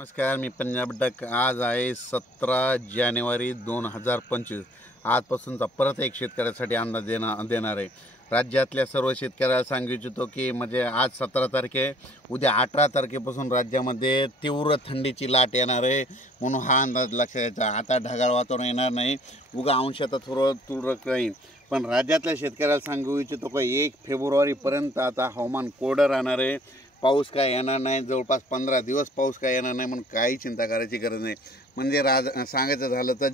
नमस्कार, मी पंजाब डक। आज आहे 17 जानेवारी 2025। आजपासूनचा परत एक शेतकऱ्यासाठी अंदाज देणार आहे। राज्यातल्या सर्व शेतकऱ्याला सांगू इच्छितो की म्हणजे आज 17 तारीख आहे, उद्या 18 तारखेपासून राज्यामध्ये तीव्र थंडीची लाट येणार आहे, म्हणून हा अंदाज लक्षात घ्यायचा। आता ढगाळ वातावरण येणार नाही, उगा अंशात थोडं तुरळक राहील, पण राज्यातल्या शेतकऱ्याला सांगू इच्छितो की 1 फेब्रुवारीपर्यंत आता हवामान कोरडं राहणार आहे। पाऊस काय येणार नाही, जवळपास 15 दिवस पाऊस काय येणार नाही, म्हणून काही चिंता करायची गरज नाही। म्हणजे सांगायचं झालं तर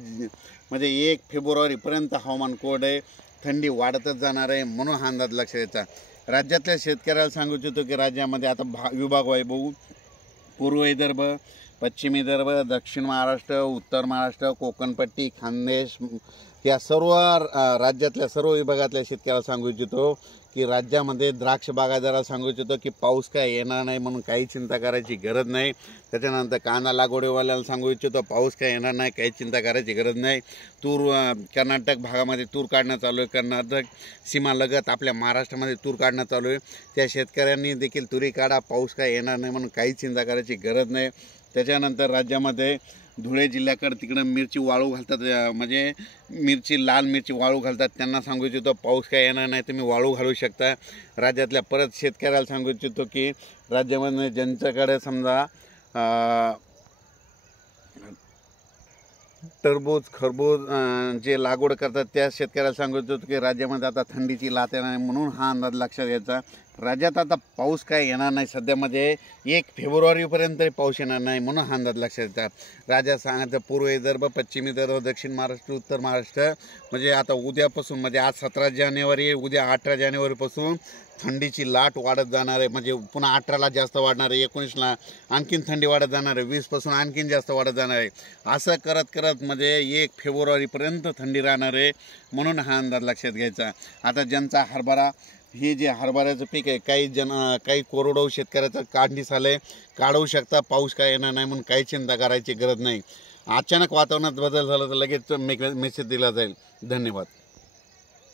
म्हणजे 1 फेब्रुवारीपर्यंत हवामान कोरडं आहे, थंडी वाढतच जाणार आहे, म्हणून हा अंदाज लक्षात घ्यायचा। राज्यातल्या शेतकऱ्याला सांगू इच्छितो की राज्यामध्ये आता विभागवार बघू, पूर्व विदर्भ, पश्चिम विदर्भ, दक्षिण महाराष्ट्र, उत्तर महाराष्ट्र, कोकणपट्टी, खानदेश या सर्व राज्यातल्या सर्व विभागातल्या शेतकऱ्याला सांगू इच्छितो की राज्यामध्ये द्राक्ष बागायतदाराला सांगू इच्छितो की पाऊस काय येणार नाही, म्हणून काही चिंता करायची गरज नाही। त्याच्यानंतर कांदा लागवडीवाल्याला सांगू इच्छितो पाऊस काय येणार नाही, काही चिंता करायची गरज नाही। तूर कर्नाटक भागामध्ये तूर काढणं चालू आहे, कर्नाटक सीमालगत आपल्या महाराष्ट्रामध्ये तूर काढणं चालू आहे, त्या शेतकऱ्यांनी देखील तुरी काढा, पाऊस काय येणार नाही, म्हणून काही चिंता करायची गरज नाही। त्याच्यानंतर राज्यामध्ये धुळे जिल्ह्याकडे तिकडं मिरची वाळू घालतात, म्हणजे लाल मिरची वाळू घालतात, त्यांना सांगू इच्छितो पाऊस काय येणार नाही, तुम्ही वाळू घालू शकता। राज्यातल्या परत शेतकऱ्याला सांगू इच्छितो की राज्यामध्ये ज्यांच्याकडे समजा टरबूज खरबूज जे लागवड करतात त्या शेतकऱ्याला सांगू इच्छितो की राज्यामध्ये आता थंडीची लाट येणार आहे, म्हणून हा अंदाज लक्षात घ्यायचा। राज्यात आता पाऊस काय येणार नाही, सध्यामध्ये 1 फेब्रुवारीपर्यंत पाऊस येणार नाही, म्हणून हा अंदाज लक्षात घ्यायचा। राज्यात सांगायचं पूर्व विदर्भ, पश्चिम विदर्भ, दक्षिण महाराष्ट्र, उत्तर महाराष्ट्र म्हणजे आता उद्यापासून म्हणजे आज 17 जानेवारी, उद्या 18 जानेवारीपासून थंडीची लाट वाढत जाणार आहे। म्हणजे पुन्हा 18ला जास्त वाढणार आहे, 19ला आणखीन थंडी वाढत जाणार आहे, 20पासून आणखीन जास्त वाढत जाणार आहे। असं करत करत म्हणजे 1 फेब्रुवारीपर्यंत थंडी राहणार आहे, म्हणून हा अंदाज लक्षात घ्यायचा। आता ज्यांचा हरभरा, हे जे हरभऱ्याचं पीक आहे, काही कोरडवाहू शेतकऱ्याचं काढणीस आलंय, काढू शकता, पाऊस काय येणार नाही, म्हणून काही चिंता करायची गरज नाही। अचानक वातावरणात बदल झाला तर लगेच मेसेज दिला जाईल। धन्यवाद।